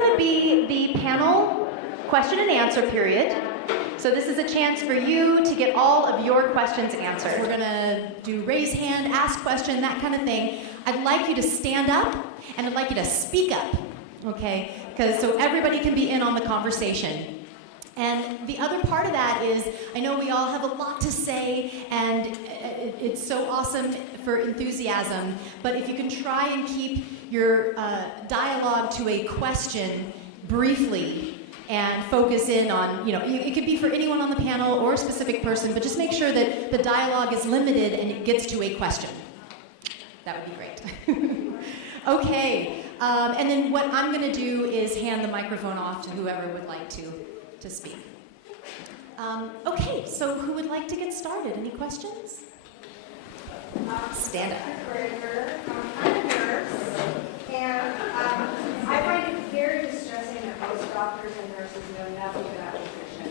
going to be the panel question and answer period. So this is a chance for you to get all of your questions answered. We're going to do raise hand, ask question, that kind of thing. I'd like you to stand up, and I'd like you to speak up, okay? So everybody can be in on the conversation. And the other part of that is, I know we all have a lot to say, and it's so awesome for enthusiasm, but if you can try and keep your dialogue to a question briefly, and focus in on, it could be for anyone on the panel or a specific person, but just make sure that the dialogue is limited and it gets to a question. That would be great. Okay, and then what I'm going to do is hand the microphone off to whoever would like to speak. Okay, so who would like to get started? Any questions? Stand up. I'm a nurse, and I find it very distressing that most doctors and nurses know nothing about nutrition.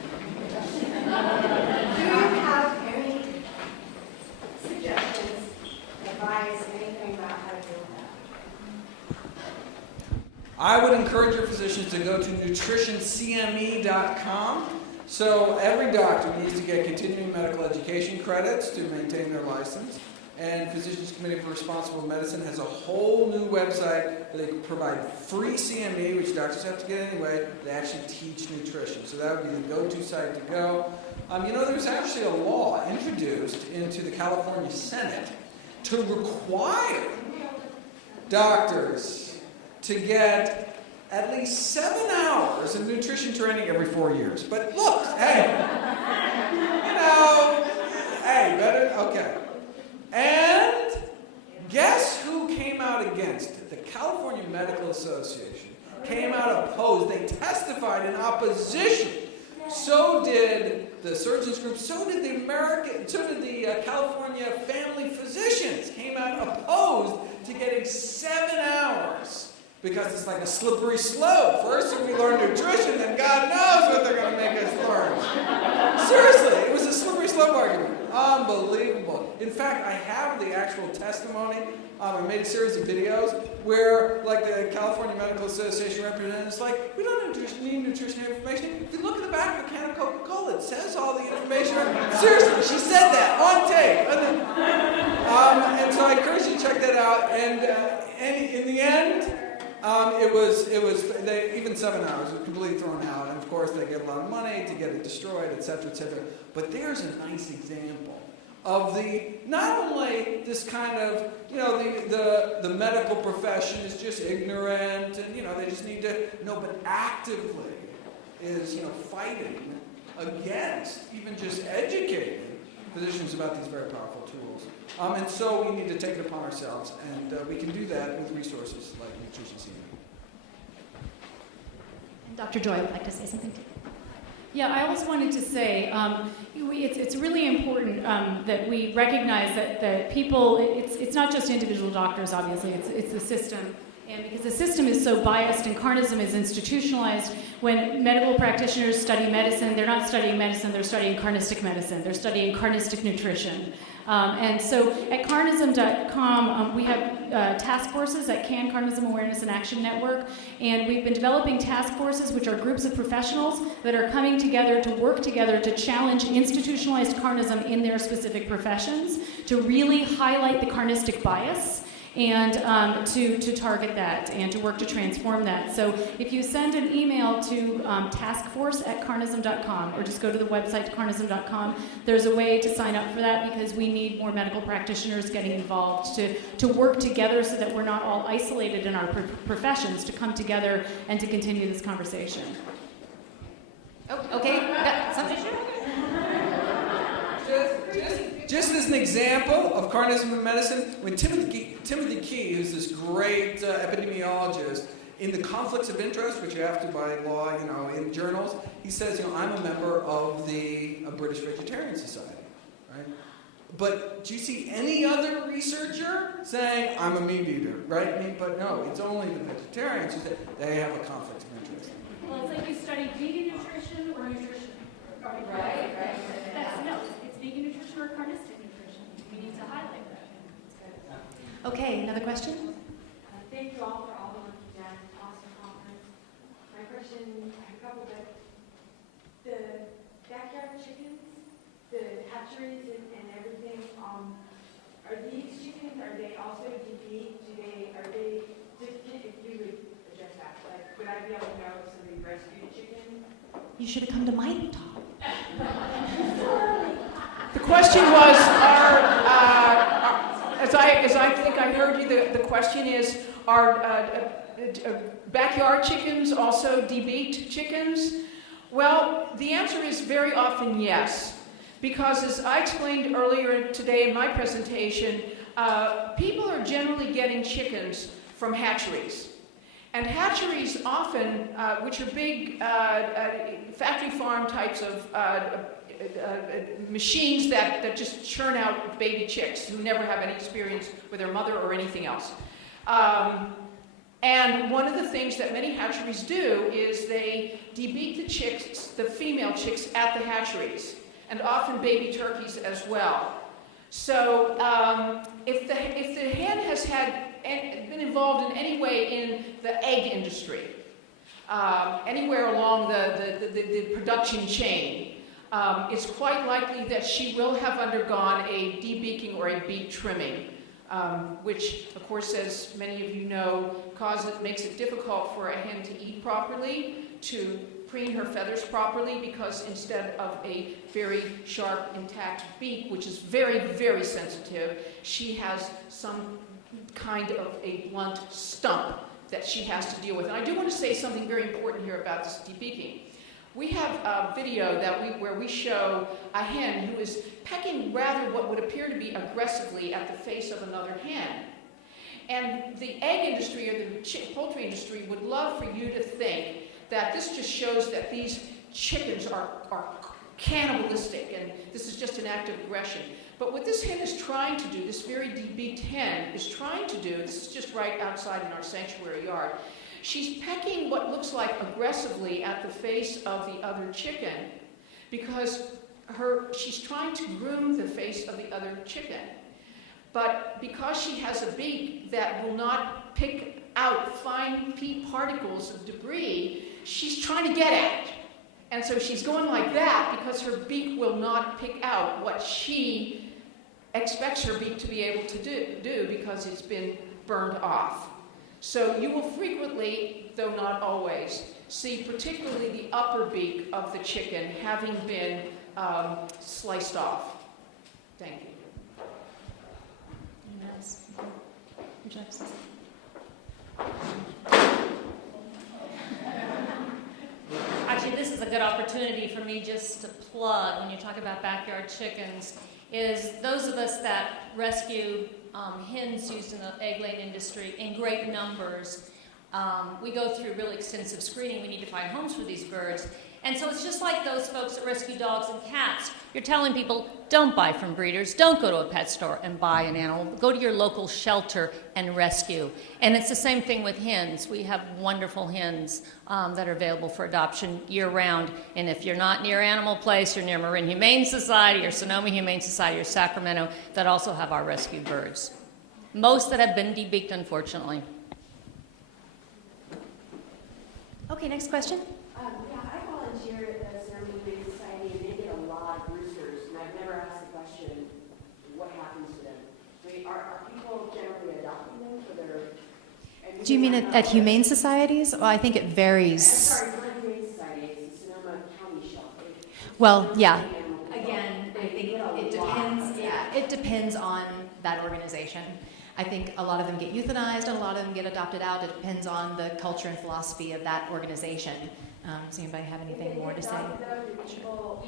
Do you have any suggestions, advice, anything about how to deal with that? I would encourage your physicians to go to nutritioncme.com. So every doctor needs to get continuing medical education credits to maintain their license. And Physicians Committee for Responsible Medicine has a whole new website where they provide free CME, which doctors have to get anyway. They actually teach nutrition. So that would be the go-to site to go. There's actually a law introduced into the California Senate to require doctors to get at least 7 hours of nutrition training every 4 years. But look, better, okay. And guess who came out against it? The California Medical Association came out opposed. They testified in opposition. So did the surgeons group, so did the California Family Physicians came out opposed to getting 7 hours. Because it's like a slippery slope. First we learn nutrition, then God knows what they're going to make us learn. Seriously, it was a slippery slope argument. Unbelievable. In fact, I have the actual testimony. I made a series of videos where, like, the California Medical Association representatives, like, we don't need nutrition information. If you look at the back of a can of Coca-Cola, it says all the information. Seriously, she said that on tape. And so I encourage you to check that out. And in the end, even 7 hours was completely thrown out, and of course they get a lot of money to get it destroyed, etc., etc. But there's a nice example of not only this kind of, the medical profession is just ignorant and, they just need to know, but actively is, fighting against even just educating physicians about these very powerful tools. And so we need to take it upon ourselves, and we can do that with resources like Nutrition CME. And Dr. Joy would like to say something too. Yeah, I always wanted to say it's really important that we recognize that people, it's not just individual doctors, obviously, it's the system. And because the system is so biased and carnism is institutionalized, when medical practitioners study medicine, they're not studying medicine, they're studying carnistic medicine. They're studying carnistic nutrition. And so at carnism.com, we have task forces at CAN, Carnism Awareness and Action Network. And we've been developing task forces, which are groups of professionals that are coming together to work together to challenge institutionalized carnism in their specific professions, to really highlight the carnistic bias, and to target that and to work to transform that. So if you send an email to taskforce@carnism.com or just go to the website carnism.com, there's a way to sign up for that, because we need more medical practitioners getting involved to work together so that we're not all isolated in our professions, to come together and to continue this conversation. Oh, okay. Something? Just as an example of carnism in medicine, when Timothy Key, who's this great epidemiologist, in the conflicts of interest, which you have to by law, in journals, he says, I'm a member of the British Vegetarian Society, right? But do you see any other researcher saying, I'm a meat eater, right? But no, it's only the vegetarians who say they have a conflict of interest. Well, it's like you study vegan nutrition or nutrition. Right. It's vegan nutrition or carnistic nutrition. We need to highlight that. Okay, another question? Thank you all for all the work you've done. Awesome conference. couple, but the backyard chickens, the hatcheries and everything, are these chickens, are they also debeaked? If you would address that, like, would I be able to know if somebody rescued a chicken? You should have come to my talk. The question was, as I think I heard you, the question is, are backyard chickens also debeaked chickens? Well, the answer is very often yes. Because as I explained earlier today in my presentation, people are generally getting chickens from hatcheries. And hatcheries often, which are big factory farm types of machines that just churn out baby chicks who never have any experience with their mother or anything else. And one of the things that many hatcheries do is they debeak the chicks, the female chicks at the hatcheries, and often baby turkeys as well. So if the hen has been involved in any way in the egg industry, anywhere along the production chain, it's quite likely that she will have undergone a debeaking or a beak trimming, which, of course, as many of you know, makes it difficult for a hen to eat properly, to preen her feathers properly, because instead of a very sharp, intact beak, which is very, very sensitive, she has some kind of a blunt stump that she has to deal with. And I do want to say something very important here about this debeaking. We have a video where we show a hen who is pecking rather what would appear to be aggressively at the face of another hen. And the egg industry or the poultry industry would love for you to think that this just shows that these chickens are cannibalistic and this is just an act of aggression. But what this hen is trying to do, this very debeaked hen is trying to do, this is just right outside in our sanctuary yard, she's pecking what looks like aggressively at the face of the other chicken because she's trying to groom the face of the other chicken. But because she has a beak that will not pick out fine particles of debris, she's trying to get at it. And so she's going like that because her beak will not pick out what she expects her beak to be able to do because it's been burned off. So you will frequently, though not always, see particularly the upper beak of the chicken having been sliced off. Thank you. Yes. Would you like to say Actually, this is a good opportunity for me just to plug, when you talk about backyard chickens, is those of us that rescue hens used in the egg-laying industry in great numbers, we go through really extensive screening. We need to find homes for these birds. And so it's just like those folks that rescue dogs and cats. You're telling people, don't buy from breeders, don't go to a pet store and buy an animal. Go to your local shelter and rescue. And it's the same thing with hens. We have wonderful hens that are available for adoption year-round. And if you're not near Animal Place, you're near Marin Humane Society or Sonoma Humane Society or Sacramento, that also have our rescued birds. Most that have been debeaked, unfortunately. Okay, next question. Yeah, I volunteer at the Sonoma Humane Society, and they get a lot of roosters, and I've never asked the question, what happens to them? Are people generally adopting them for their... Do you mean at humane societies? Well, I think it varies. Sorry, not Humane Society, it's the Sonoma County Shelter. Well, yeah. Again, I think it depends. Yeah, it depends on that organization. I think a lot of them get euthanized and a lot of them get adopted out. It depends on the culture and philosophy of that organization. Does anybody have anything more to say? Sure.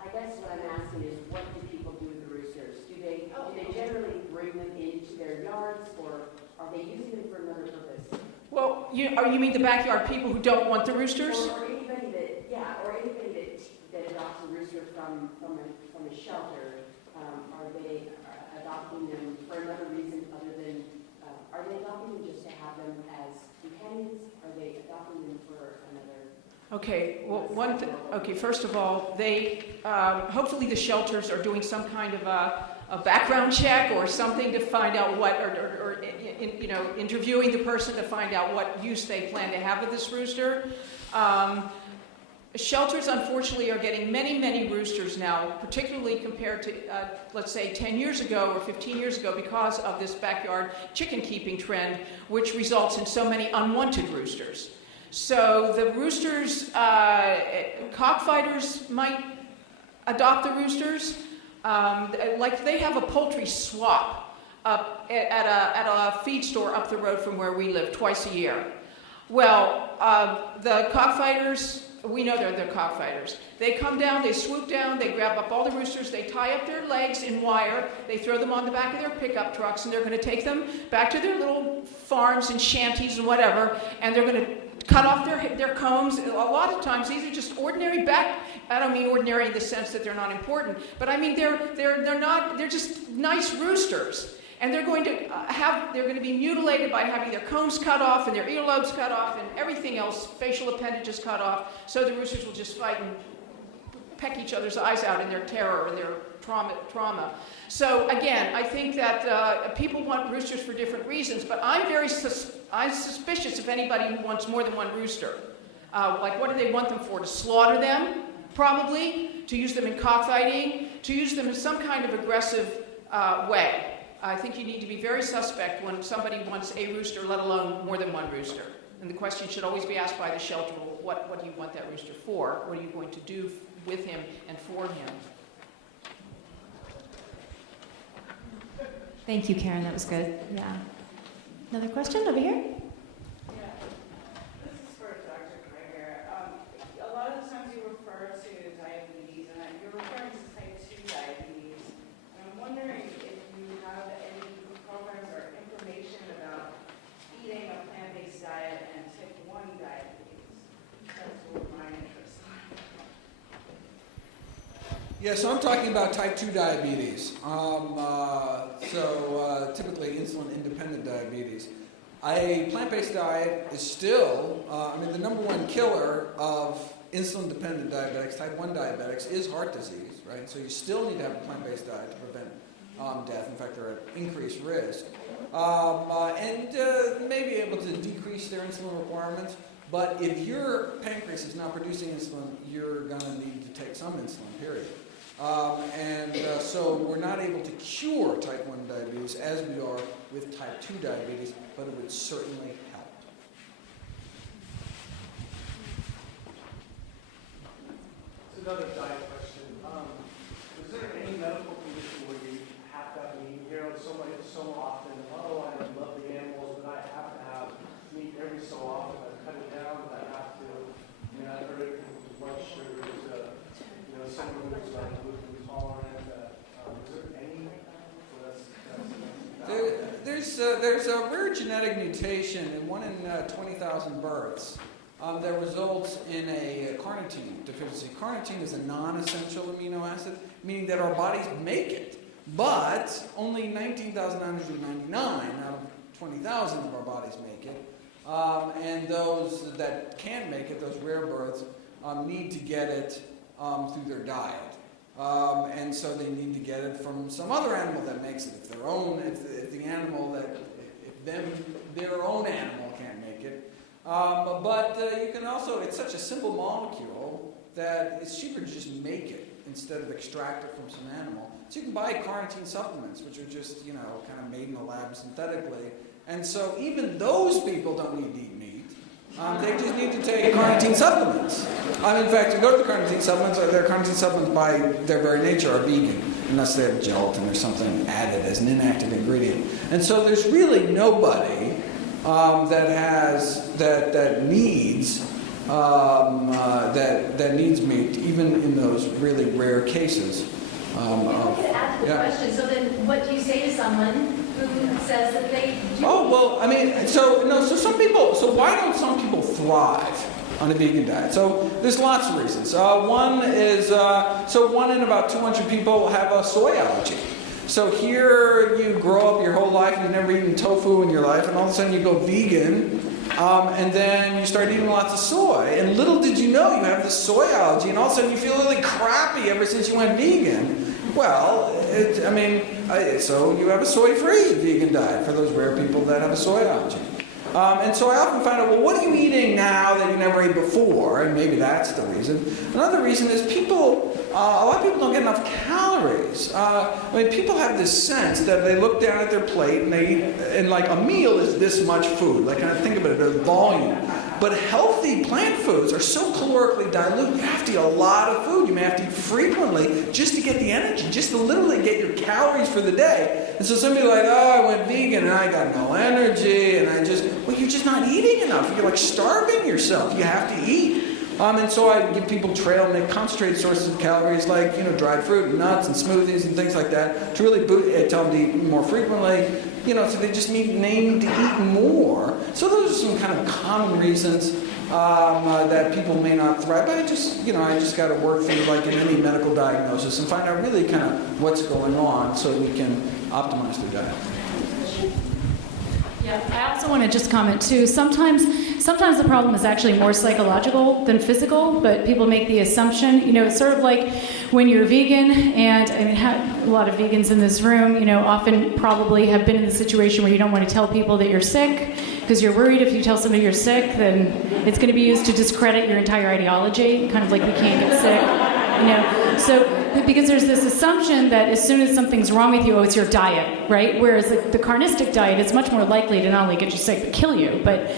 I guess what I'm asking is, what do people do with the roosters? Do they generally bring them into their yards, or are they using them for another purpose? Well, you mean the backyard people who don't want the roosters? Or anybody that adopts a rooster from a shelter, are they adopting them for another reason other than, are they adopting them just to have them as companions? Are they adopting them for another? Okay, well, first of all, they, hopefully the shelters are doing some kind of a background check or something to find out what, or interviewing the person to find out what use they plan to have with this rooster. Shelters, unfortunately, are getting many, many roosters now, particularly compared to, let's say, 10 years ago or 15 years ago, because of this backyard chicken keeping trend, which results in so many unwanted roosters. So the roosters, cockfighters might adopt the roosters. Like they have a poultry swap up at a feed store up the road from where we live twice a year. Well, the cockfighters, we know they're the cockfighters. They come down, they swoop down, they grab up all the roosters, they tie up their legs in wire, they throw them on the back of their pickup trucks, and they're going to take them back to their little farms and shanties and whatever, and they're going to cut off their combs. A lot of times these are just ordinary I don't mean ordinary in the sense that they're not important, but I mean they're just nice roosters. And they're going to be mutilated by having their combs cut off and their earlobes cut off and everything else, facial appendages cut off, so the roosters will just fight and peck each other's eyes out in their terror and their trauma. So again, I think that people want roosters for different reasons, but I'm suspicious of anybody who wants more than one rooster. Like, what do they want them for? To slaughter them, probably, to use them in cockfighting, to use them in some kind of aggressive way. I think you need to be very suspect when somebody wants a rooster, let alone more than one rooster. And the question should always be asked by the shelter, well, what do you want that rooster for? What are you going to do with him and for him? Thank you, Karen. That was good. Yeah. Another question over here? Yeah, this is for Dr. Greger. A lot of the times you refer to diabetes, and you're referring to type 2 diabetes. And I'm wondering if you have any programs or information about eating a plant-based diet and type 1 diabetes. That's what my interest is. Yeah, so I'm talking about type 2 diabetes. Typically insulin-independent diabetes. A plant-based diet is still, the number one killer of insulin-dependent diabetics, type 1 diabetics, is heart disease, right? So you still need to have a plant-based diet to prevent death. In fact, they're at increased risk. And may be able to decrease their insulin requirements. But if your pancreas is not producing insulin, you're going to need to take some insulin, period. So we're not able to cure type 1 diabetes as we are with type 2 diabetes, but it would certainly help. It's another diet question. Is there any medical condition where you have to have meat? You hear so often, oh, I love the animals, but I have to have meat every so often. I cut it down, but I have to. I heard it with blood sugars. Someone who's gluten intolerant. Is there any? There's a rare genetic mutation in 1 in 20,000 births that results in a carnitine deficiency. Carnitine is a non-essential amino acid, meaning that our bodies make it, but only 19,999 out of 20,000 of our bodies make it. And those that can't make it, those rare births, need to get it through their diet. And so they need to get it from some other animal that makes it. If their own animal can't make it. But you can also, it's such a simple molecule that it's cheaper to just make it instead of extract it from some animal. So you can buy carnitine supplements, which are just, kind of made in the lab synthetically. And so even those people don't need to eat meat. They just need to take carnitine supplements. In fact, you go to the carnitine supplements, their carnitine supplements by their very nature are vegan, unless they have gelatin or something added as an inactive ingredient. And so there's really nobody that needs meat, even in those really rare cases. I'm going to add to the question. So then, what do you say to someone who says that they do? Oh well, so why don't some people thrive on a vegan diet? So there's lots of reasons. One is 1 in about 200 people have a soy allergy. So here you grow up your whole life, you've never eaten tofu in your life, and all of a sudden you go vegan, and then you start eating lots of soy. And little did you know you have this soy allergy, and all of a sudden you feel really crappy ever since you went vegan. Well, so you have a soy-free vegan diet for those rare people that have a soy allergy. And so I often find out, well, what are you eating now that you never ate before? And maybe that's the reason. Another reason is a lot of people don't get enough calories. People have this sense that they look down at their plate and like a meal is this much food. Like, kind of think about it, a volume. But healthy plant foods are so calorically dilute, you have to eat a lot of food. You may have to eat frequently just to get the energy, just to literally get your calories for the day. And so somebody like, I went vegan and I got no energy, and well, you're just not eating enough. You're like starving yourself. You have to eat. And so I give people trail mix, concentrated sources of calories like dried fruit and nuts and smoothies and things like that to really tell them to eat more frequently. So they just need to eat more. So those are some kind of common reasons that people may not thrive. But I just got to work through, like in any medical diagnosis, and find out really kind of what's going on so we can optimize their diet. Yeah, I also want to just comment too. Sometimes the problem is actually more psychological than physical, but people make the assumption. It's sort of like when you're vegan, and a lot of vegans in this room, often probably have been in the situation where you don't want to tell people that you're sick because you're worried if you tell somebody you're sick, then it's going to be used to discredit your entire ideology, kind of like we can't get sick. So because there's this assumption that as soon as something's wrong with you, it's your diet, right? Whereas the carnistic diet is much more likely to not only get you sick but kill you. But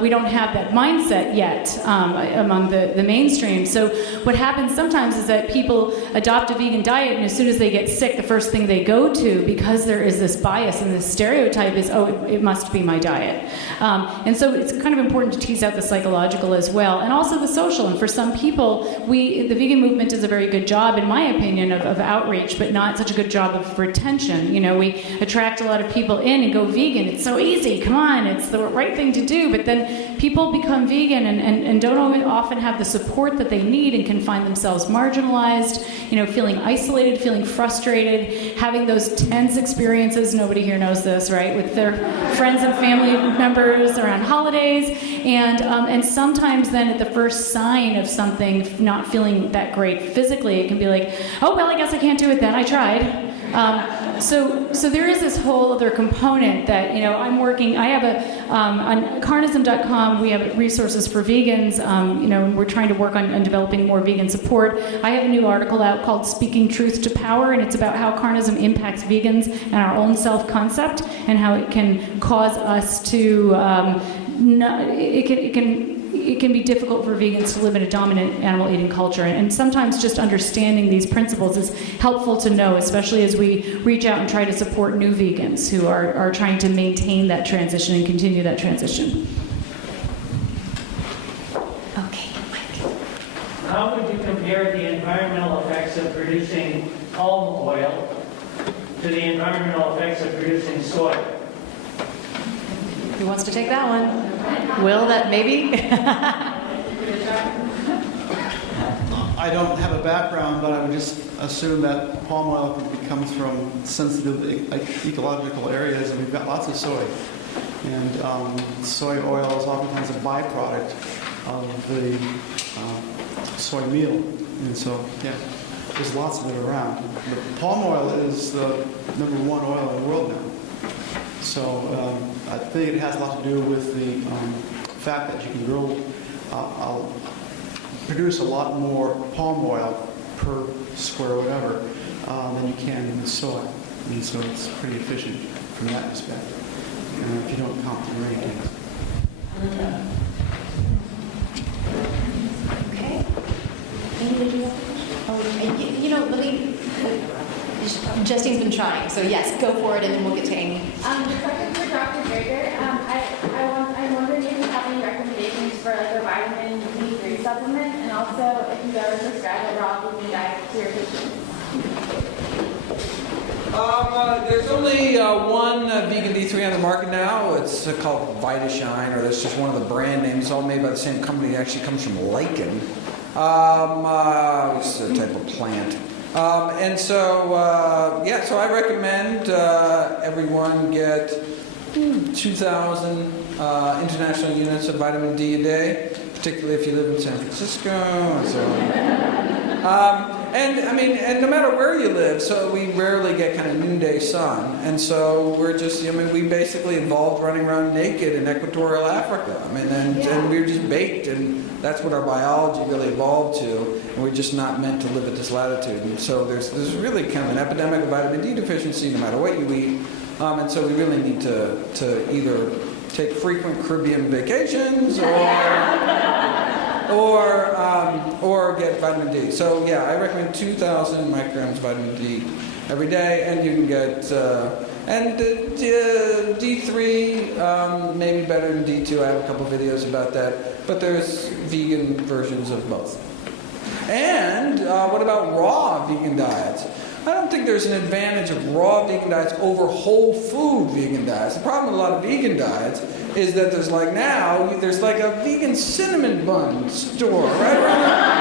we don't have that mindset yet among the mainstream. So what happens sometimes is that people adopt a vegan diet, and as soon as they get sick, the first thing they go to, because there is this bias and this stereotype, is, it must be my diet. And so it's kind of important to tease out the psychological as well, and also the social. And for some people, the vegan movement does a very good job, in my opinion, of outreach, but not such a good job of retention. We attract a lot of people in and go vegan. It's so easy. Come on, it's the right thing to do. But then people become vegan and don't often have the support that they need, and can find themselves marginalized, feeling isolated, feeling frustrated, having those tense experiences. Nobody here knows this, right? With their friends and family members around holidays. And sometimes then at the first sign of something not feeling that great physically, it can be like, oh, well, I guess I can't do it then. I tried. So there is this whole other component that, I'm working, I have on carnism.com, we have resources for vegans, and we're trying to work on developing more vegan support. I have a new article out called Speaking Truth to Power, and it's about how carnism impacts vegans and our own self-concept, and how it can cause us to, it can be difficult for vegans to live in a dominant animal-eating culture. And sometimes just understanding these principles is helpful to know, especially as we reach out and try to support new vegans who are trying to maintain that transition and continue that transition. Okay, Mike. How would you compare the environmental effects of producing palm oil to the environmental effects of producing soy? Who wants to take that one? Will, that maybe? I don't have a background, but I would just assume that palm oil comes from sensitive ecological areas, and we've got lots of soy. And soy oil is oftentimes a byproduct of the soy meal. And so, yeah, there's lots of it around. But palm oil is the #1 oil in the world now. So I think it has a lot to do with the fact that you can grow, produce a lot more palm oil per square whatever than you can in soy. And so it's pretty efficient from that respect, if you don't count the grain things. Okay. Amy, did you have a question? Let me... Justine's been trying, so yes, go for it, and then we'll get to Amy. The question for Dr. Drager, I'm wondering if you have any recommendations for like a vitamin D3 supplement, and also if you ever prescribe a raw vegan diet to your patients. There's only one vegan D3 on the market now. It's called VitaShine, or that's just one of the brand names. It's all made by the same company. It actually comes from lichen. It's a type of plant. So I recommend everyone get 2,000 international units of vitamin D a day, particularly if you live in San Francisco and so on. And no matter where you live, so we rarely get kind of noonday sun, and so we're just, we basically evolved running around naked in equatorial Africa. And we were just baked, and that's what our biology really evolved to, and we're just not meant to live at this latitude. And so there's really kind of an epidemic of vitamin D deficiency no matter what you eat, and so we really need to either take frequent Caribbean vacations or get vitamin D. So yeah, I recommend 2,000 micrograms vitamin D every day, and you can get D3 maybe better than D2. I have a couple videos about that, but there's vegan versions of both. And what about raw vegan diets? I don't think there's an advantage of raw vegan diets over whole food vegan diets. The problem with a lot of vegan diets is that there's like a vegan cinnamon bun store right around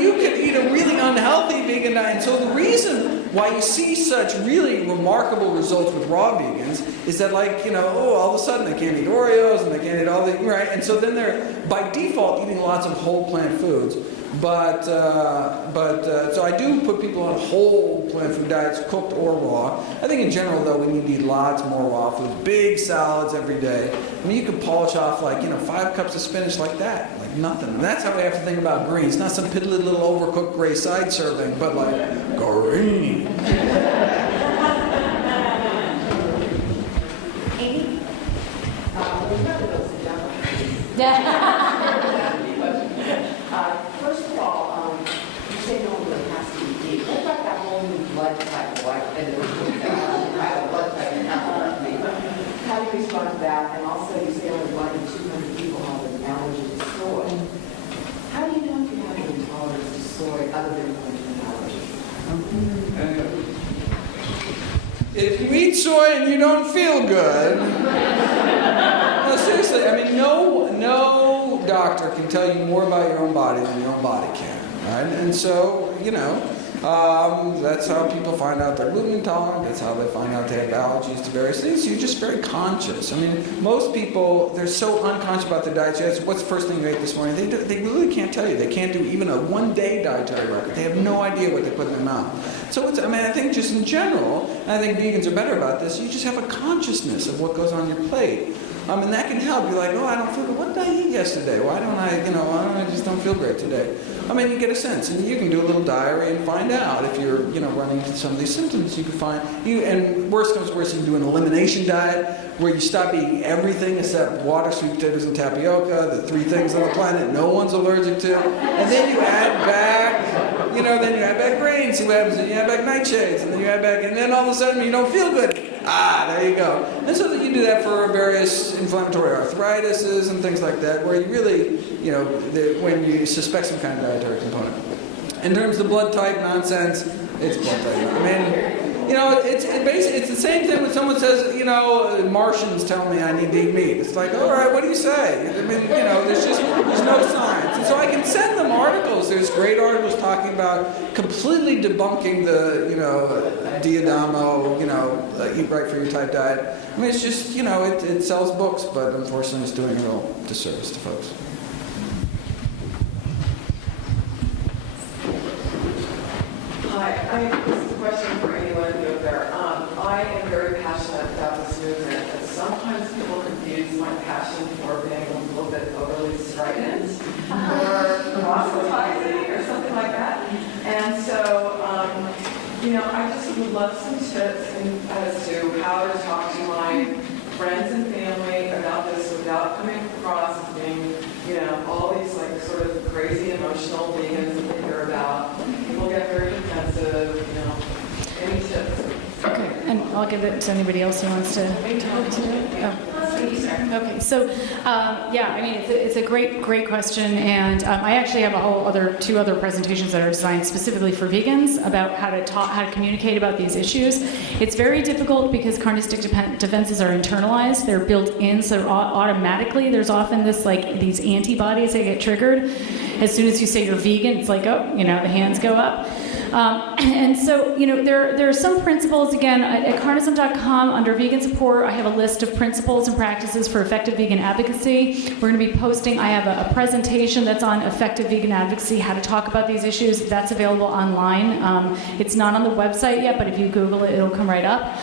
you could eat a really unhealthy vegan diet. And so the reason why you see such really remarkable results with raw vegans is that all of a sudden they can't eat Oreos and they can't eat all the, right? And so then they're, by default, eating lots of whole plant foods. So I do put people on whole plant food diets, cooked or raw. I think in general, though, we need to eat lots more raw foods, big salads every day. You could polish off 5 cups of spinach like that, like nothing. And that's how we have to think about greens, not some piddly little overcooked gray side serving, but like green. Amy? First of all, you say no one really has to be deep. What about that whole new blood type? Blood type. How do you respond to that? And also, you say only 1 in 200 people have an allergy to soy. How do you know if you have an intolerance to soy other than going to an allergy? If you eat soy and you don't feel good, no, seriously, no doctor can tell you more about your own body than your own body can, right? And so, that's how people find out they're gluten intolerant. That's how they find out they have allergies to various things. You're just very conscious. Most people, they're so unconscious about their diets. You ask, what's the first thing you ate this morning? They really can't tell you. They can't do even a one-day dietary record. They have no idea what they put in their mouth. So I think just in general, and I think vegans are better about this, you just have a consciousness of what goes on your plate. And that can help. You're like, I don't feel good. What did I eat yesterday? Why don't I just don't feel great today? You get a sense, and you can do a little diary and find out if you're, running into some of these symptoms. You can find and worst comes to worst, you can do an elimination diet where you stop eating everything except water, sweet potatoes, and tapioca, the 3 things on the planet no one's allergic to, and then you add back, then you add back grains, see what happens, then you add back nightshades, and then you add back, and then all of a sudden you don't feel good. There you go. And so that you do that for various inflammatory arthritises and things like that, where you really, when you suspect some kind of dietary component. In terms of blood type nonsense, it's blood type. It's the same thing when someone says, Martians tell me I need to eat meat. It's like, all right, what do you say? There's no science. And so I can send them articles. There's great articles talking about completely debunking the, Diadamo, eat right for your type diet. It's just, it sells books, but unfortunately it's doing a real disservice to folks. Hi, this is a question for anyone who up there. I am very passionate about this movement, but sometimes people confuse my passion for being a little bit overly strident or proselytizing or something like that. And so, I just would love some tips as to how to talk to my friends and family about this without coming across as being, all these sort of crazy emotional vegans that they hear about. People get very defensive, any tips? Okay, and I'll give it to anybody else who wants to talk to it. Okay, so it's a great question, and I actually have 2 other presentations that are designed specifically for vegans about how to communicate about these issues. It's very difficult because carnistic defenses are internalized; they're built in, so automatically there's often these antibodies that get triggered as soon as you say you're vegan. It's like, the hands go up. And so, there are some principles, again, at carnism.com, under vegan support, I have a list of principles and practices for effective vegan advocacy. We're going to be posting, I have a presentation that's on effective vegan advocacy, how to talk about these issues. That's available online. It's not on the website yet, but if you Google it, it'll come right up.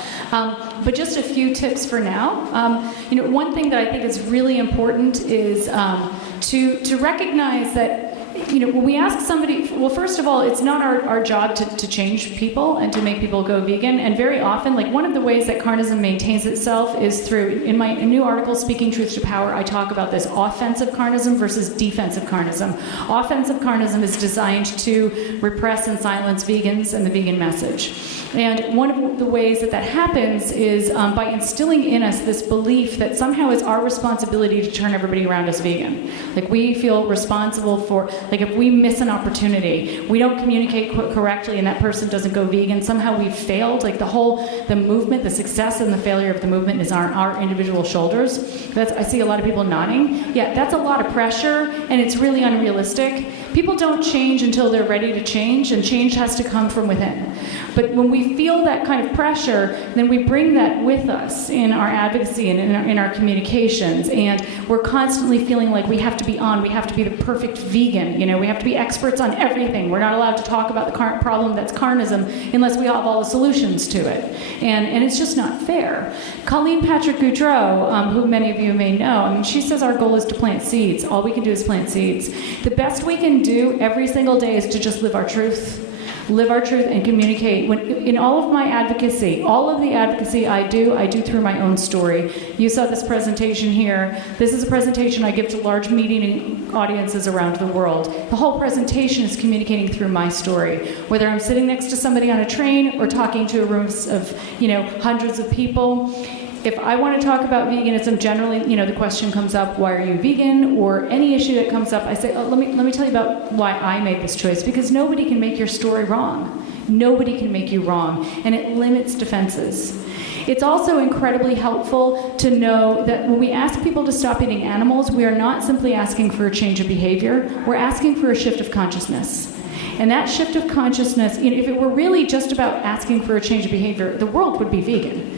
But just a few tips for now. One thing that I think is really important is to recognize that when we ask somebody, well, first of all, it's not our job to change people and to make people go vegan. And very often, one of the ways that carnism maintains itself is through, in my new article, Speaking Truth to Power, I talk about this offensive carnism versus defensive carnism. Offensive carnism is designed to repress and silence vegans and the vegan message. And one of the ways that happens is by instilling in us this belief that somehow it's our responsibility to turn everybody around us vegan. We feel responsible for, if we miss an opportunity, we don't communicate correctly and that person doesn't go vegan, somehow we've failed. The movement, the success and the failure of the movement is on our individual shoulders. I see a lot of people nodding. Yeah, that's a lot of pressure and it's really unrealistic. People don't change until they're ready to change, and change has to come from within. But when we feel that kind of pressure, then we bring that with us in our advocacy and in our communications. And we're constantly feeling like we have to be on, we have to be the perfect vegan, we have to be experts on everything. We're not allowed to talk about the current problem that's carnism unless we have all the solutions to it. And it's just not fair. Colleen Patrick Goudreau, who many of you may know, she says our goal is to plant seeds. All we can do is plant seeds. The best we can do every single day is to just live our truth. Live our truth and communicate. In all of my advocacy, all of the advocacy I do through my own story. You saw this presentation here. This is a presentation I give to large meeting audiences around the world. The whole presentation is communicating through my story. Whether I'm sitting next to somebody on a train or talking to a room of, hundreds of people. If I want to talk about veganism, generally, the question comes up, why are you vegan? Or any issue that comes up, I say, let me tell you about why I made this choice. Because nobody can make your story wrong. Nobody can make you wrong. And it limits defenses. It's also incredibly helpful to know that when we ask people to stop eating animals, we are not simply asking for a change of behavior. We're asking for a shift of consciousness. And that shift of consciousness, if it were really just about asking for a change of behavior, the world would be vegan.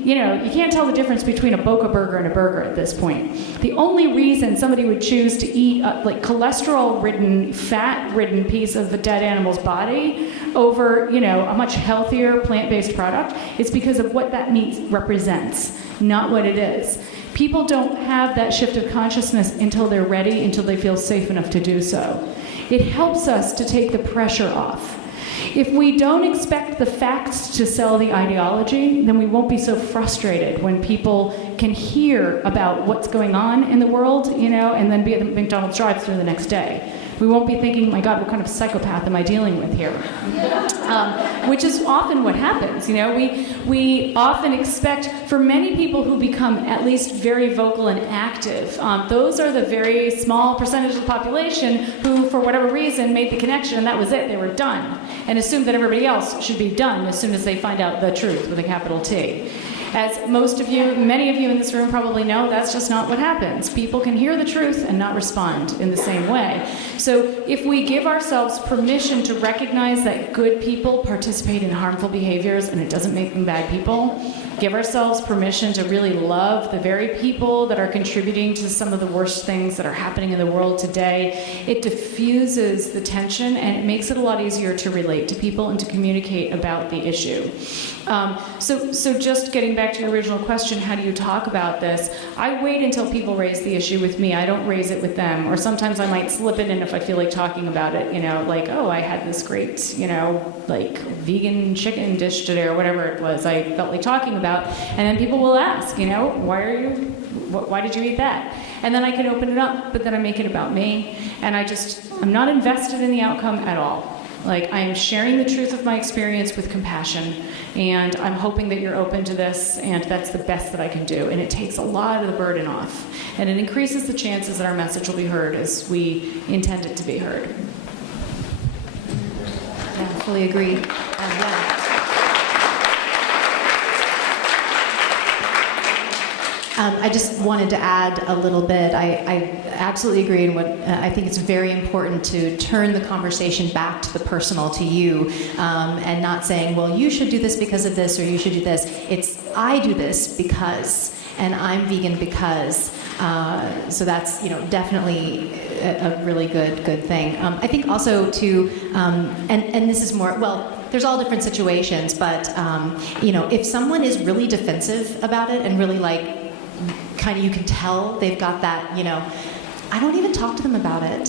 You can't tell the difference between a Boca burger and a burger at this point. The only reason somebody would choose to eat a cholesterol-ridden, fat-ridden piece of the dead animal's body over, a much healthier plant-based product is because of what that meat represents, not what it is. People don't have that shift of consciousness until they're ready, until they feel safe enough to do so. It helps us to take the pressure off. If we don't expect the facts to sell the ideology, then we won't be so frustrated when people can hear about what's going on in the world, and then be at the McDonald's drive-thru the next day. We won't be thinking, my God, what kind of psychopath am I dealing with here? Which is often what happens. We often expect, for many people who become at least very vocal and active, those are the very small percentage of the population who, for whatever reason, made the connection and that was it, they were done. And assume that everybody else should be done as soon as they find out the truth with a capital T. As many of you in this room probably know, that's just not what happens. People can hear the truth and not respond in the same way. So if we give ourselves permission to recognize that good people participate in harmful behaviors and it doesn't make them bad people, give ourselves permission to really love the very people that are contributing to some of the worst things that are happening in the world today, it diffuses the tension and it makes it a lot easier to relate to people and to communicate about the issue. So just getting back to your original question, how do you talk about this? I wait until people raise the issue with me. I don't raise it with them. Or sometimes I might slip it in if I feel like talking about it, I had this great, vegan chicken dish today or whatever it was I felt like talking about. And then people will ask, why did you eat that? And then I can open it up, but then I make it about me. And I'm not invested in the outcome at all. I am sharing the truth of my experience with compassion, and I'm hoping that you're open to this, and that's the best that I can do. And it takes a lot of the burden off, and it increases the chances that our message will be heard as we intend it to be heard. Yeah, fully agree. I just wanted to add a little bit. I absolutely agree in what I think it's very important to turn the conversation back to the personal, to you, and not saying, well, you should do this because of this or you should do this. It's, I do this because, and I'm vegan because. So that's, definitely a really good thing. I think also to, and this is more, well, there's all different situations, but if someone is really defensive about it and really kind of you can tell they've got that, I don't even talk to them about it,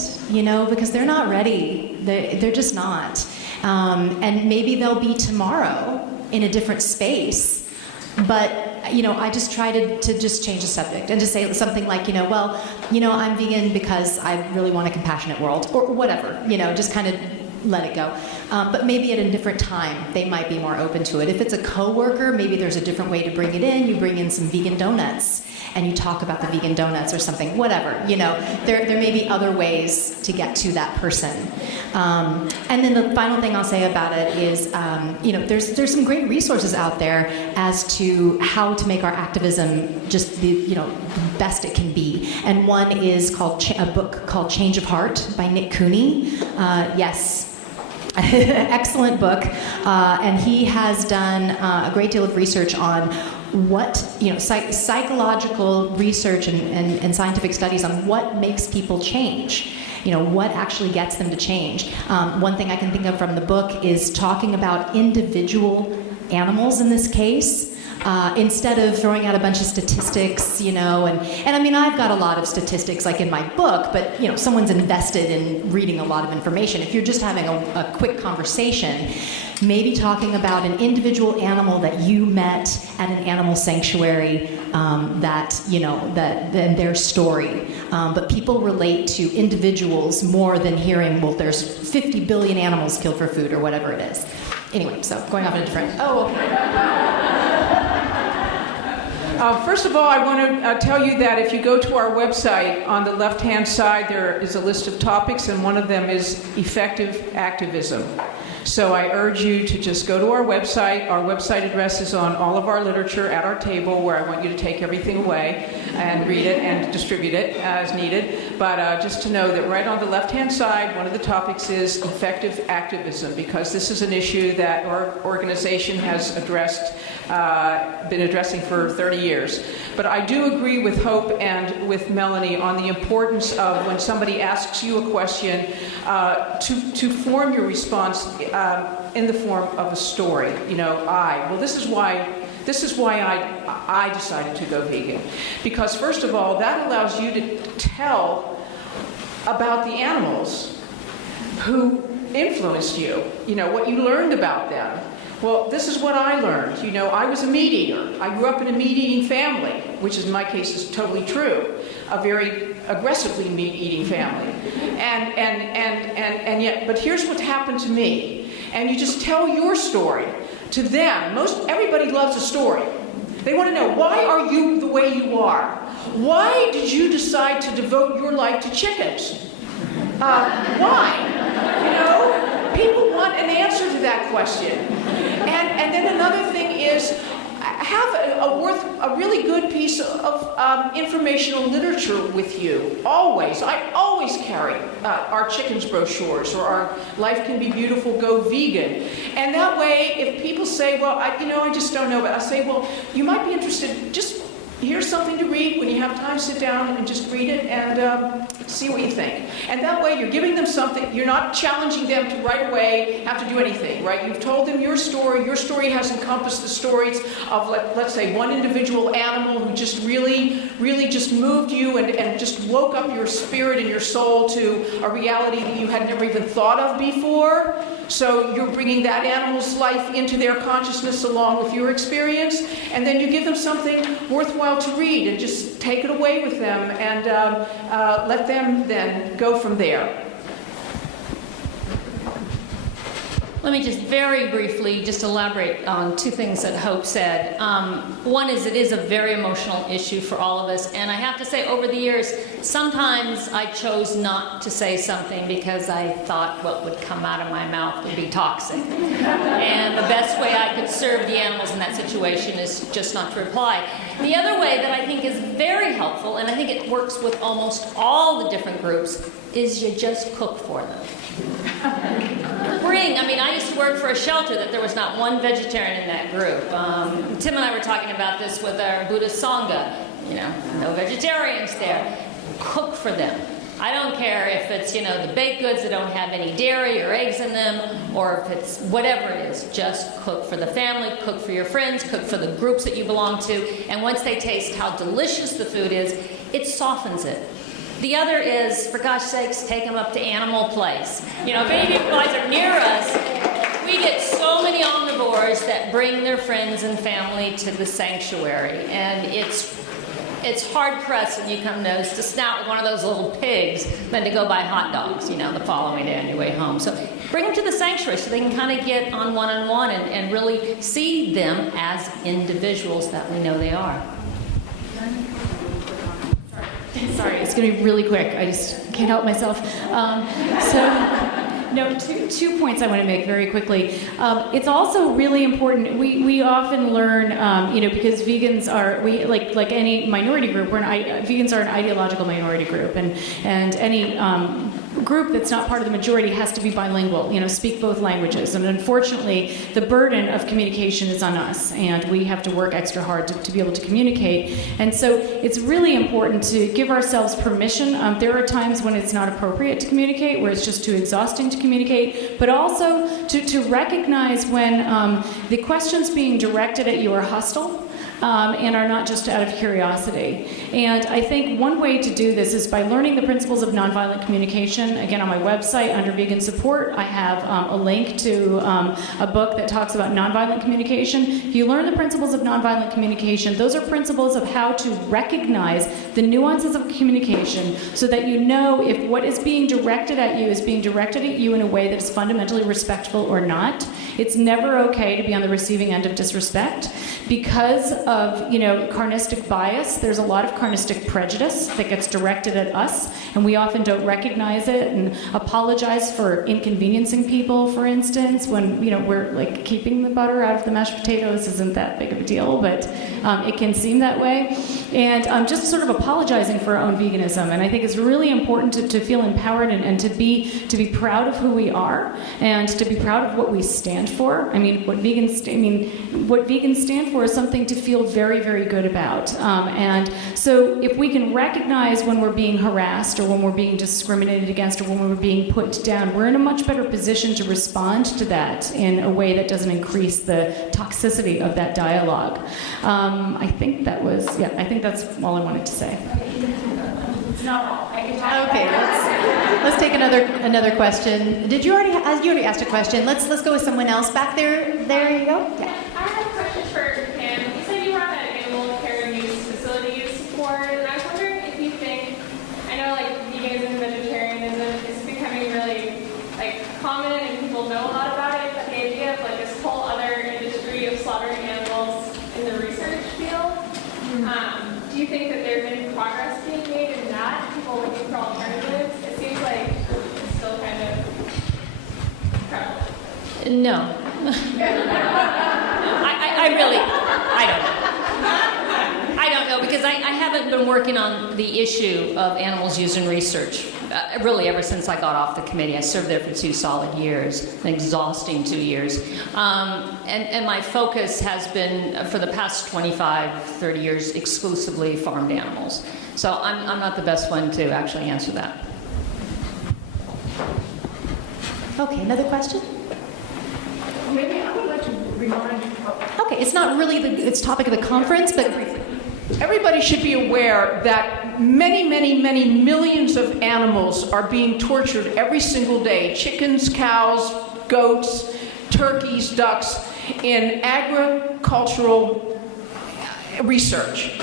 because they're not ready. They're just not. And maybe they'll be tomorrow in a different space, but I just try to just change the subject and to say something like, I'm vegan because I really want a compassionate world, or whatever, just kind of let it go. But maybe at a different time, they might be more open to it. If it's a coworker, maybe there's a different way to bring it in. You bring in some vegan donuts, and you talk about the vegan donuts or something, whatever. There may be other ways to get to that person. And then the final thing I'll say about it is, there's some great resources out there as to how to make our activism just the best it can be. And one is called a book called Change of Heart by Nick Cooney. Yes. Excellent book, and he has done a great deal of research on what, psychological research and scientific studies on what makes people change. What actually gets them to change. One thing I can think of from the book is talking about individual animals in this case. Instead of throwing out a bunch of statistics, and I mean, I've got a lot of statistics in my book, but someone's invested in reading a lot of information. If you're just having a quick conversation, maybe talking about an individual animal that you met at an animal sanctuary, and their story. But people relate to individuals more than hearing, well, there's 50 billion animals killed for food or whatever it is. Anyway, so going off in a different. Oh, okay. First of all, I want to tell you that if you go to our website, on the left-hand side, there is a list of topics, and one of them is effective activism. So I urge you to just go to our website. Our website address is on all of our literature at our table, where I want you to take everything away and read it and distribute it as needed. But just to know that right on the left-hand side, one of the topics is effective activism, because this is an issue that our organization has been addressing for 30 years. But I do agree with Hope and with Melanie on the importance of, when somebody asks you a question, to form your response in the form of a story. This is why I decided to go vegan. Because first of all, that allows you to tell about the animals who influenced you, what you learned about them. Well, this is what I learned. I was a meat eater. I grew up in a meat-eating family, which in my case is totally true. A very aggressively meat-eating family. And yet, but here's what happened to me. And you just tell your story to them. Everybody loves a story. They want to know, why are you the way you are? Why did you decide to devote your life to chickens? Why? People want an answer to that question. And then another thing is, have a really good piece of informational literature with you, always. I always carry our chickens brochures, or our Life Can Be Beautiful, Go Vegan. And that way, if people say, well, I just don't know, but I say, well, you might be interested, just here's something to read. When you have time, sit down and just read it and see what you think. And that way, you're giving them something. You're not challenging them to right away have to do anything, right? You've told them your story. Your story has encompassed the stories of, let's say, one individual animal who just really just moved you and just woke up your spirit and your soul to a reality that you had never even thought of before. So you're bringing that animal's life into their consciousness along with your experience, and then you give them something worthwhile to read and just take it away with them and let them then go from there. Let me just very briefly just elaborate on two things that Hope said. One is, it is a very emotional issue for all of us, and I have to say, over the years, sometimes I chose not to say something because I thought what would come out of my mouth would be toxic. And the best way I could serve the animals in that situation is just not to reply. The other way that I think is very helpful, and I think it works with almost all the different groups, is you just cook for them. I used to work for a shelter that there was not one vegetarian in that group. Tim and I were talking about this with our Buddhist Sangha. No vegetarians there. Cook for them. I don't care if it's, the baked goods that don't have any dairy or eggs in them, or if it's whatever it is. Just cook for the family, cook for your friends, cook for the groups that you belong to. And once they taste how delicious the food is, it softens it. The other is, for gosh sakes, take them up to Animal Place. If any of you guys are near us, we get so many omnivores that bring their friends and family to the sanctuary. And it's hard-pressed when you come nose to snout with one of those little pigs than to go buy hot dogs, the following day on your way home. So bring them to the sanctuary so they can kind of get on one-on-one and really see them as individuals that we know they are. Sorry, it's going to be really quick. I just can't help myself. Two points I want to make very quickly. It's also really important. We often learn, because vegans are like any minority group. Vegans are an ideological minority group, and any group that's not part of the majority has to be bilingual. Speak both languages. And unfortunately, the burden of communication is on us, and we have to work extra hard to be able to communicate. And so it's really important to give ourselves permission. There are times when it's not appropriate to communicate, where it's just too exhausting to communicate, but also to recognize when the questions being directed at you are hostile. And are not just out of curiosity. And I think one way to do this is by learning the principles of nonviolent communication. Again, on my website, under Vegan Support, I have a link to a book that talks about nonviolent communication. If you learn the principles of nonviolent communication, those are principles of how to recognize the nuances of communication so that you know if what is being directed at you is being directed at you in a way that is fundamentally respectful or not. It's never okay to be on the receiving end of disrespect. Because of, carnistic bias, there's a lot of carnistic prejudice that gets directed at us, and we often don't recognize it and apologize for inconveniencing people, for instance, when, we're like keeping the butter out of the mashed potatoes isn't that big of a deal, but it can seem that way. And just sort of apologizing for our own veganism. And I think it's really important to feel empowered and to be proud of who we are and to be proud of what we stand for. What vegans stand for is something to feel very, very good about. And so if we can recognize when we're being harassed or when we're being discriminated against or when we're being put down, we're in a much better position to respond to that in a way that doesn't increase the toxicity of that dialogue. I think that's all I wanted to say. It's not all. I can talk Okay, let's take another question. You already asked a question. Let's go with someone else back there. There you go. Yeah. I have a question for Pam. You said you run an animal care use facility you support, and I was wondering if you think, I know veganism, vegetarianism is becoming really common and people know a lot about it, but the idea of this whole other industry of slaughtering animals in the research field, do you think that there's any progress being made in that? People looking for alternatives? It seems like it's still kind of prevalent. No. I don't know, because I haven't been working on the issue of animals used in research really ever since I got off the committee. I served there for 2 solid years, an exhausting 2 years. And my focus has been, for the past 25, 30 years, exclusively farmed animals. So I'm not the best one to actually answer that. Okay, another question? Maybe I would like to remind. Okay, it's not really it's topic of the conference, but Everybody should be aware that many, many, many millions of animals are being tortured every single day. Chickens, cows, goats, turkeys, ducks, in agricultural research.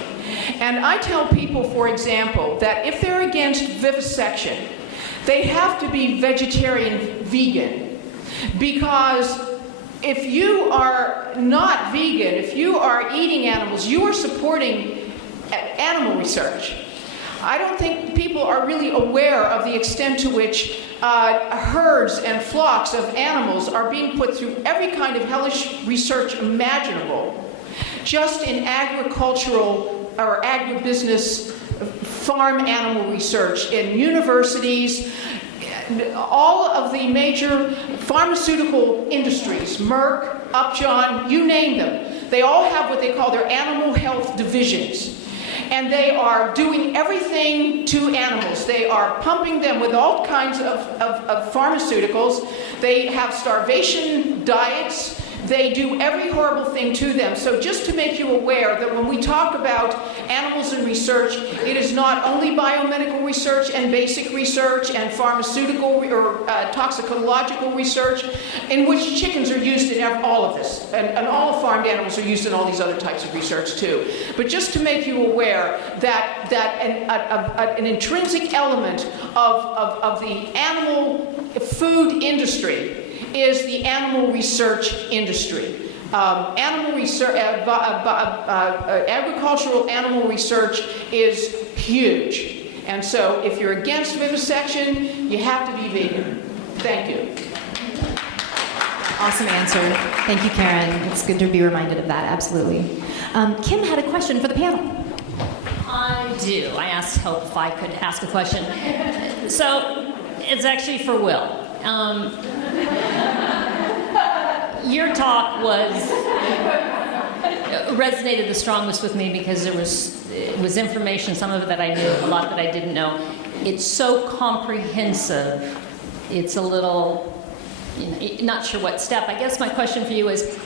And I tell people, for example, that if they're against vivisection, they have to be vegetarian vegan, because if you are not vegan, if you are eating animals, you are supporting animal research. I don't think people are really aware of the extent to which herds and flocks of animals are being put through every kind of hellish research imaginable, just in agricultural or agribusiness farm animal research in universities, all of the major pharmaceutical industries, Merck, Upjohn, you name them. They all have what they call their animal health divisions. And they are doing everything to animals. They are pumping them with all kinds of pharmaceuticals. They have starvation diets. They do every horrible thing to them. So just to make you aware that when we talk about animals in research, it is not only biomedical research and basic research and pharmaceutical or toxicological research in which chickens are used in all of this. And all farmed animals are used in all these other types of research too. But just to make you aware that an intrinsic element of the animal food industry is the animal research industry. Animal research, agricultural animal research is huge. And so if you're against vivisection, you have to be vegan. Thank you. Awesome answer. Thank you, Karen. It's good to be reminded of that, absolutely. Kim had a question for the panel. I do. I asked Hope if I could ask a question. So it's actually for Will. Your talk resonated the strongest with me because it was information, some of it that I knew, a lot that I didn't know. It's so comprehensive. It's a little, not sure what step. I guess my question for you is,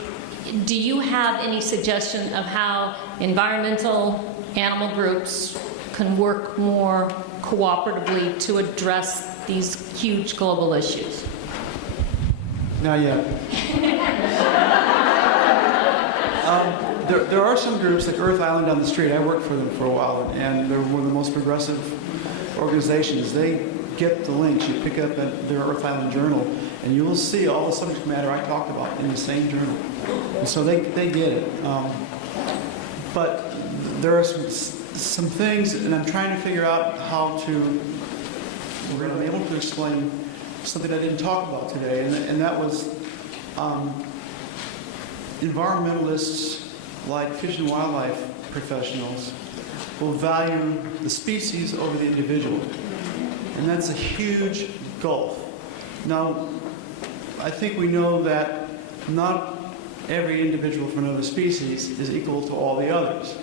do you have any suggestion of how environmental animal groups can work more cooperatively to address these huge global issues? Not yet. There are some groups like Earth Island down the street. I worked for them for a while, and they're one of the most progressive organizations. They get the links. You pick up at their Earth Island journal, and you will see all the subject matter I talked about in the same journal. And so they get it. But there are some things, and I'm trying to figure out how to be able to explain something I didn't talk about today, and that was environmentalists like fish and wildlife professionals will value the species over the individual. And that's a huge gulf. Now, I think we know that not every individual from another species is equal to all the others.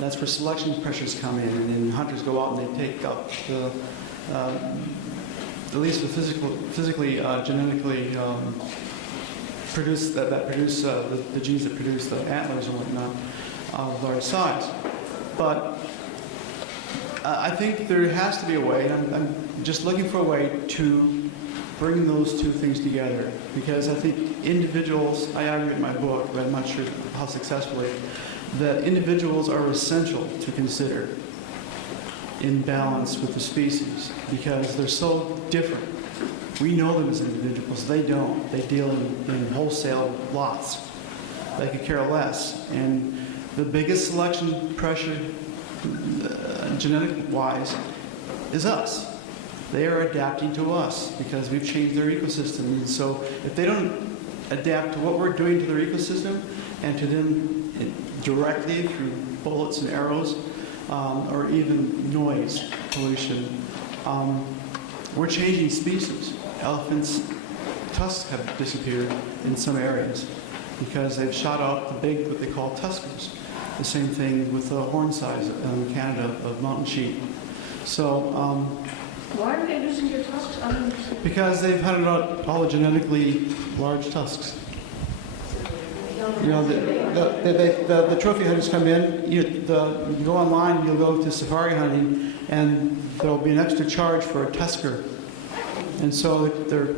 That's where selection pressures come in, and then hunters go out and they take up at least the physically, genetically produce the genes that produce the antlers and whatnot of large size. But I think there has to be a way, and I'm just looking for a way to bring those two things together. Because I think individuals, I argue in my book, but I'm not sure how successfully, that individuals are essential to consider in balance with the species, because they're so different. We know them as individuals, they don't. They deal in wholesale lots. They could care less. And the biggest selection pressure, genetic-wise, is us. They are adapting to us because we've changed their ecosystem. And so if they don't adapt to what we're doing to their ecosystem and to them directly through bullets and arrows, or even noise pollution, we're changing species. Elephants' tusks have disappeared in some areas because they've shot out the big, what they call tuskers. The same thing with the horn size in Canada of mountain sheep. So, Why are they losing their tusks? because they've hunted out all the genetically large tusks. You know, the trophy hunters come in, you go online, you'll go to safari hunting, and there'll be an extra charge for a tusker. And so they're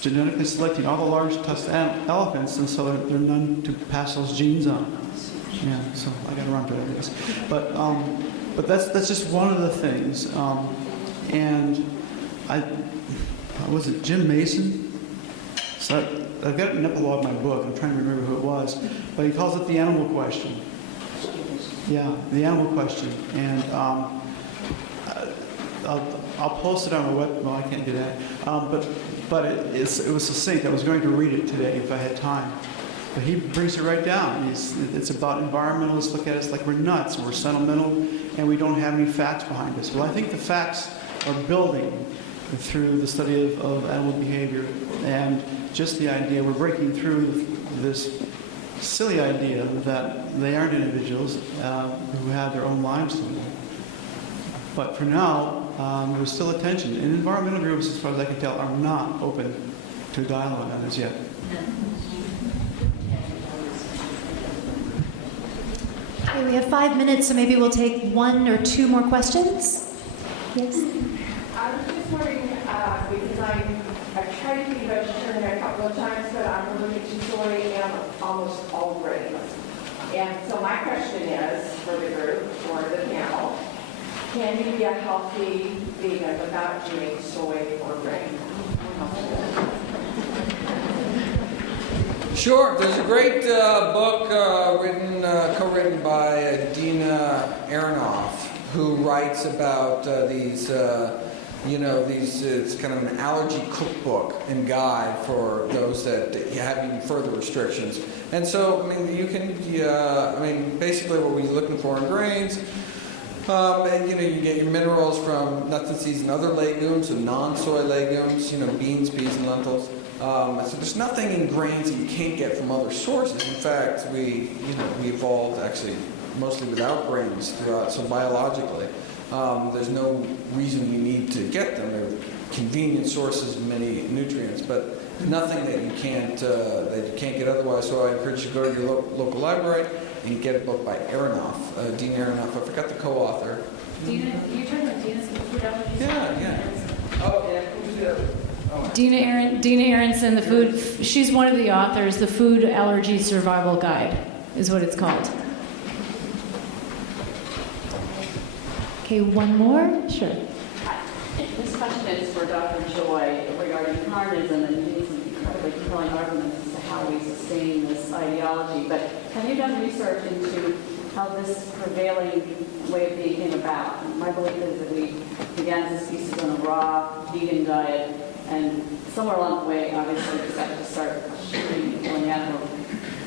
genetically selecting all the large tusked elephants, and so they're none to pass those genes on. Yeah, so I got to run for that, I guess. But that's just one of the things. And was it Jim Mason? So I've got an epilogue in my book. I'm trying to remember who it was, but he calls it the animal question. Yeah, the animal question. And I'll post it on the web. Well, I can't do that. But it was succinct. I was going to read it today if I had time. But he brings it right down. It's about environmentalists look at us like we're nuts, we're sentimental, and we don't have any facts behind us. Well, I think the facts are building through the study of animal behavior, and just the idea, we're breaking through this silly idea that they aren't individuals who have their own lives to live. But for now, there's still a tension. And environmental groups, as far as I can tell, are not open to dialogue on this yet. Okay, we have 5 minutes, so maybe we'll take 1 or 2 more questions. Yes? I was just wondering, because I've tried to be vegetarian a couple of times, but I'm allergic to soy and almost all grains. And so my question is, for the group or the panel, can you be a healthy vegan without doing soy or grain? Sure. There's a great book co-written by Dina Aronoff, who writes about these, it's kind of an allergy cookbook and guide for those that have even further restrictions. And so, I mean, you can, basically what we're looking for in grains, you get your minerals from nuts and seeds and other legumes, so non-soy legumes, beans, peas, and lentils. So there's nothing in grains that you can't get from other sources. In fact, we evolved actually mostly without grains throughout. So biologically, there's no reason you need to get them. They're convenient sources of many nutrients, but nothing that you can't get otherwise. So I encourage you to go to your local library and get a book by Aronoff, Dean Aronoff. I forgot the co-author. Dina, you're talking about Dina's food allergies? Yeah. Oh, yeah. Who's the other? Dina Aronson, the food. She's one of the authors. The Food Allergy Survival Guide is what it's called. Okay, 1 more? Sure. This question is for Dr. Joy regarding carnism, and you need some incredibly compelling arguments as to how we sustain this ideology. But have you done research into how this prevailing way of being came about? My belief is that we began as a species on a raw vegan diet, and somewhere along the way, obviously, we decided to start shooting and killing animals,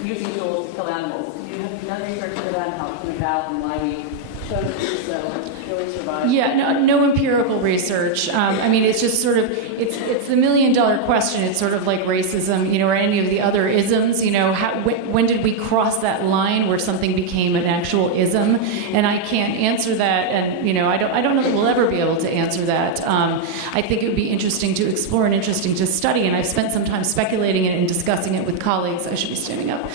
using tools to kill animals. You have done research into that and how it came about and why we chose to do so, really survive? Yeah, no empirical research. It's just sort of, it's the $1 million question. It's sort of like racism, or any of the other isms. When did we cross that line where something became an actual ism? And I can't answer that, and I don't know that we'll ever be able to answer that. I think it would be interesting to explore and interesting to study, and I've spent some time speculating it and discussing it with colleagues. I should be standing up.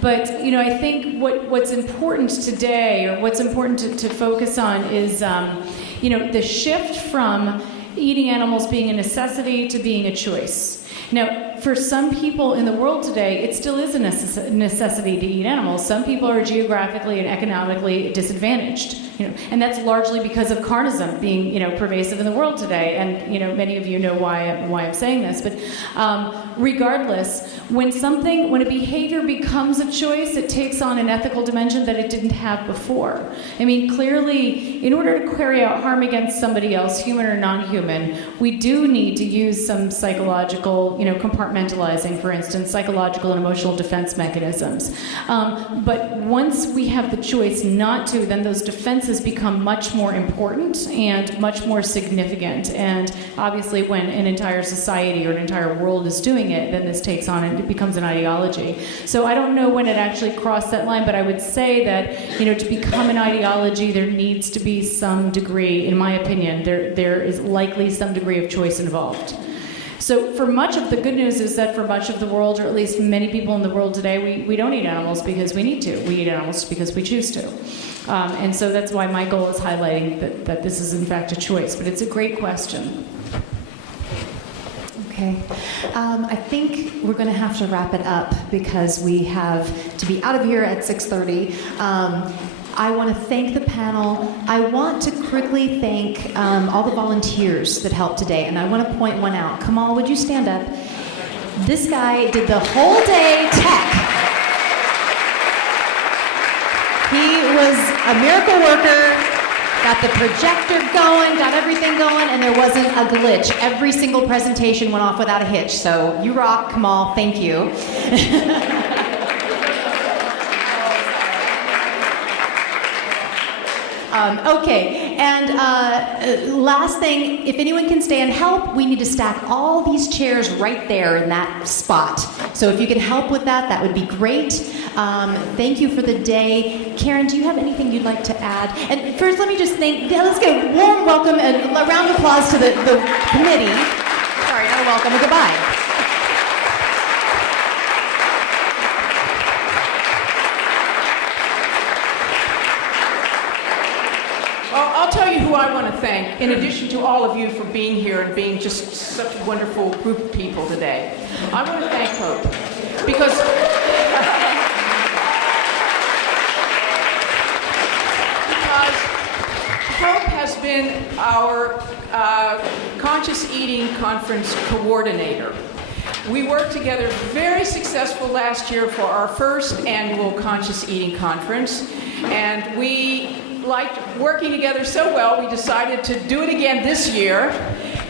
But I think what's important today, or what's important to focus on, is the shift from eating animals being a necessity to being a choice. Now, for some people in the world today, it still is a necessity to eat animals. Some people are geographically and economically disadvantaged, and that's largely because of carnism being, pervasive in the world today. And many of you know why I'm saying this. But regardless, when a behavior becomes a choice, it takes on an ethical dimension that it didn't have before. Clearly, in order to carry out harm against somebody else, human or non-human, we do need to use some psychological, compartmentalizing, for instance, psychological and emotional defense mechanisms. But once we have the choice not to, then those defenses become much more important and much more significant. And obviously, when an entire society or an entire world is doing it, then this takes on and it becomes an ideology. So I don't know when it actually crossed that line, but I would say that, to become an ideology, there needs to be some degree, in my opinion, there is likely some degree of choice involved. So for much of the good news is that for much of the world, or at least many people in the world today, we don't eat animals because we need to. We eat animals because we choose to. And so that's why my goal is highlighting that this is in fact a choice. But it's a great question. Okay. I think we're going to have to wrap it up because we have to be out of here at 6:30. I want to thank the panel. I want to quickly thank all the volunteers that helped today, and I want to point one out. Kamal, would you stand up? This guy did the whole day tech. He was a miracle worker. got the projector going, got everything going, and there wasn't a glitch. Every single presentation went off without a hitch. So you rock, Kamal. Thank you. Okay, and last thing, if anyone can stay and help, we need to stack all these chairs right there in that spot. So if you can help with that, that would be great. Thank you for the day. Karen, do you have anything you'd like to add? And first, let me just let's give a warm welcome and a round of applause to the committee. Sorry, not a welcome, a goodbye. I'll tell you who I want to thank, in addition to all of you for being here and being just such a wonderful group of people today. I want to thank Hope, because Hope has been our Conscious Eating Conference coordinator. We worked together very successful last year for our first annual Conscious Eating Conference, and we liked working together so well, we decided to do it again this year.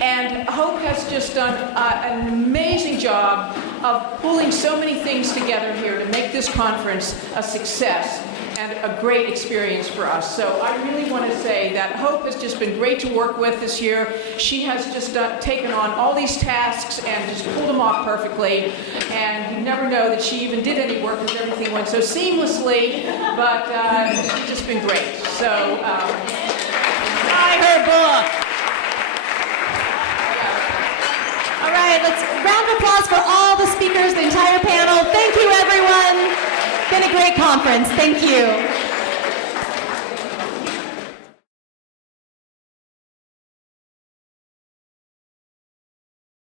And Hope has just done an amazing job of pulling so many things together here to make this conference a success and a great experience for us. So I really want to say that Hope has just been great to work with this year. She has just taken on all these tasks and just pulled them off perfectly. And you never know that she even did any work because everything went so seamlessly, but she's just been great. So, buy her book. All right, let's round of applause for all the speakers, the entire panel. Thank you, everyone. Been a great conference. Thank you.